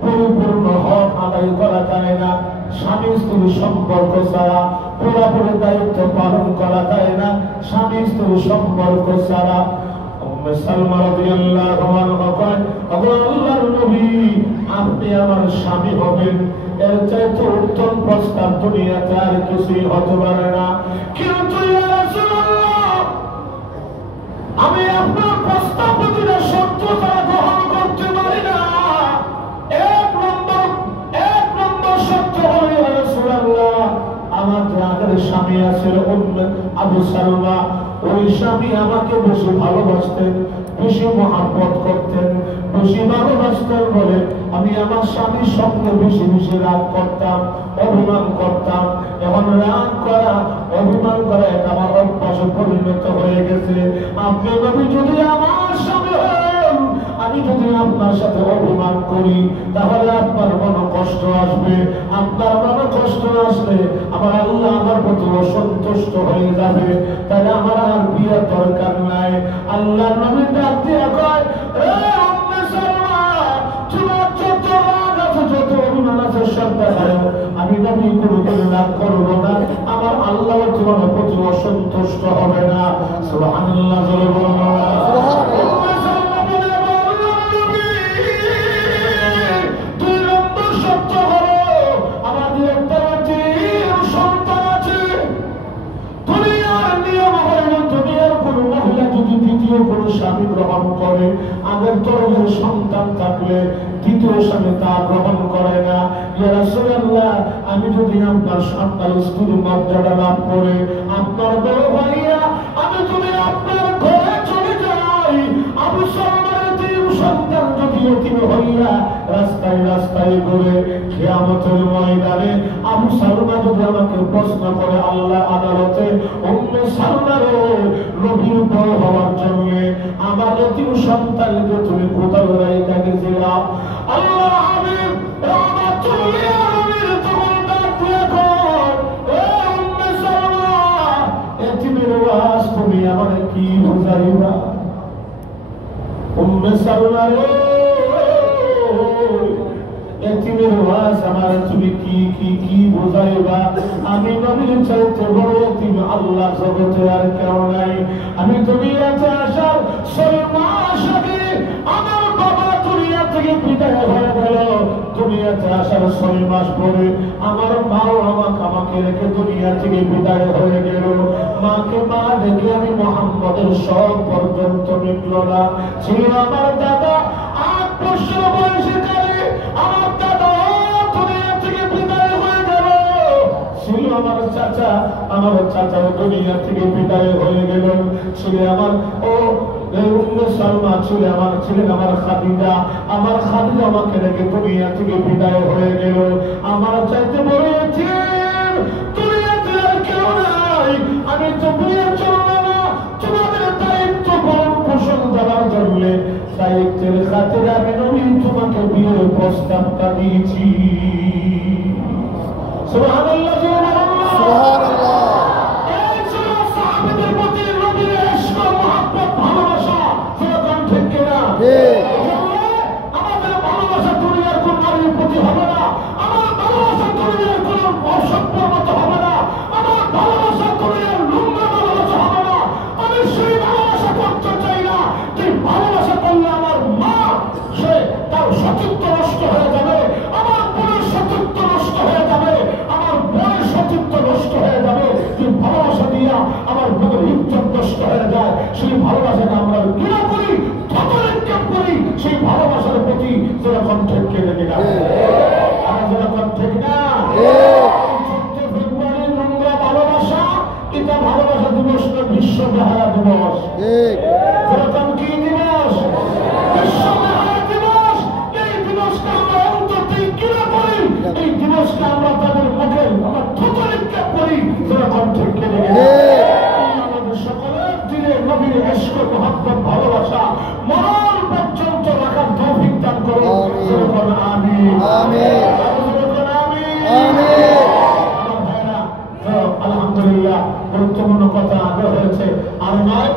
পরিপূর্ণ হক আদায় করা যায় না, স্বামী স্ত্রীর সম্পর্ক ছাড়া পুরোপুরি দায়িত্ব পালন করা যায় না, স্বামী স্ত্রীর সম্পর্ক ছাড়া। সালমা রাদিয়াল্লাহু আনহা কয়, আল্লাহর নবী আপনি আমার স্বামী হবেন, এর চাইতে উত্তম প্রস্তাব দুনিয়াতে আর কিছুই হতে পারে না। কিন্তু ইয়া রাসূলুল্লাহ, আমি আপনার প্রস্তাব দুটো সত্য তারা গ্রহণ করতে পারি না। এক নম্বর সত্য হল ইয়া রাসূলুল্লাহ, আমার যে আগের স্বামী আছে আবু সালমা, ওই স্বামী আমাকে বেশি ভালোবাসতেন, বেশি মহব্বত করতেন, বেশি ভালোবাসতেন বলে আমি আমার স্বামীর সঙ্গে বেশি বেশি রাগ করতাম, অভিমান করতাম। এখন রাগ করা, অভিমান করা এটা আমার অভ্যাসে পরিণত হয়ে গেছে। আপনি নবী যদি আমার স্বামী হন, আমি যদি আপনার সাথে অভিমান করি, তাহলে আপনার মনে কষ্ট আসবে। আপনার মনে কষ্ট আসলে আমার আল্লাহ আমার প্রতি অসন্তুষ্ট হয়ে যাবে। তাই আমার আর বিয়ের দরকার নাই। আল্লাহ নবী ডাক দিয়ে কয়, আমি নবী কোনদিন রাগ করবো না, আমার আল্লাহ তোমার প্রতি অসন্তুষ্ট হবে না। সুবহানাল্লাহ, জোরে বলুন স্বামী গ্রহণ করে, আগের তরফের সন্তান থাকলে দ্বিতীয় স্বামী তা গ্রহণ করে না। ইয়া রাসূলুল্লাহ, আমি যদি আপনার স্ত্রীর মর্যাদা লাভ করে, আপনার বড় ভাইয়া আমি যদি আপনার ঘরে চলে যাই, আবু সালমার তিন সন্তান যদি এতিম হইয়া রাস্তায় রাস্তায় ঘুরে, কিয়ামতের ময়দানে আবু সালমা যদি আমাকে প্রশ্ন করে আল্লাহ আদালতে, উম্মে সালমা রে, নবীর বউ হওয়ার জন্য আমার এতিম সন্তানকে তুমি কোথায় রাইখা গেছিলা? আল্লাহ হাবিব রাহমাতুল্লিল আলামিন তখন ডাক দিয়ে কয়, ও উম্মে সালমা, এতিমের ওয়াজ তুমি আমারে কি বুঝাইবা? উম্মে সালমা রে, এতিমের ওয়াজ আমারে তুমি কি বুঝাইবা? আমি নবীর চাইতে বড় এতিম আল্লাহ জগতে আর কেউ নাই। আমি দুনিয়াতে আসার 6 মাস আগে আমার বাবা দুনিয়া থেকে বিদায় হয়ে গেল। দুনিয়াতে আসার 6 মাস পরে আমার মাও আমাকে রেখে দুনিয়া থেকে বিদায় হয়ে গেল। মাকে মা দেখে আমি মুহাম্মদের সব পর্যন্ত মিটল না। ছিল আমার দাদা 8 বছর বয়সে কালে আমার দাদা দুনিয়া থেকে বিদায় হয়ে গেল। ছিল আমার চাচাও দুনিয়া থেকে বিদায় হয়ে গেল। ছিল আমার উম্মে সালমা, ছিলেন আমার খাদিজা। আমার খাদিজা আমাকে রেখে দুনিয়া থেকে বিদায় হয়ে গেল। আমার চাইতে বড় এতিম দুনিয়াতে আর কেউ নাই। আমি তো বিয়ের জন্য না, তোমাদের দায়িত্ব পালন পোষণ দেওয়ার জন্য, দায়িত্বের খাতিরে আমি নবী তোমাকে বিয়ের প্রস্তাবটা দিয়েছি। সুবহানাল্লাহ, সুবহানাল্লাহ। এই ছিল সাহাবীদের প্রতি নবীর ইশক, মহব্বত, ভালোবাসা। যেরকম ঠিক কিনা? আমাদের ভালোবাসা দুনিয়ার কোন নারীর প্রতি হবে না। আমার ভালোবাসা দুনিয়ার কোন অসভ্যের মতো হবে না। আমার ভালোবাসা দুনিয়ার নোংরা ভালোবাসা হবে না। আমি সেই ভালোবাসা করতে চাই না যে ভালোবাসা করলে আমার মা সে তার সতীত্ব নষ্ট হয়ে যাবে, আমার বোনের সতীত্ব নষ্ট হয়ে যাবে, আমার বোনের সতীত্ব নষ্ট হয়ে যাবে। যে ভালোবাসা দিয়া আমার বোনের ইজ্জত নষ্ট হয়ে যায়, সেই ভালোবাসাটা আমরা ঘৃণা করি, থতমত করি। সেই ভালোবাসার প্রতি যেরকম ঠেকে লেগে যাবে, যেরকম ঠিক না? 14 ফেব্রুয়ারি নোংরা ভালোবাসা, এটা ভালোবাসা দিবস না, বিশ্ব বেহায়া দিবস। যেরকম কি দিবস? বিশ্ব বেহায়া দিবস। এই দিবসকে আমরা অন্তরে ঘৃণা করি, এই দিবসকে আমরা তাদের মুখে আমরা থতমত করি, যেরকম ঠেকে লেগে যায়। আমাদের সকলের দিলে নবীর ইশক, মহব্বত, ভালোবাসা মরণ পর্যন্ত রাখার তৌফিক দান করুন। যেরকম আমিন, আমিন, আমিন। আলহামদুলিল্লাহ, গুরুত্বপূর্ণ কথা আগে হয়েছে আর নয়।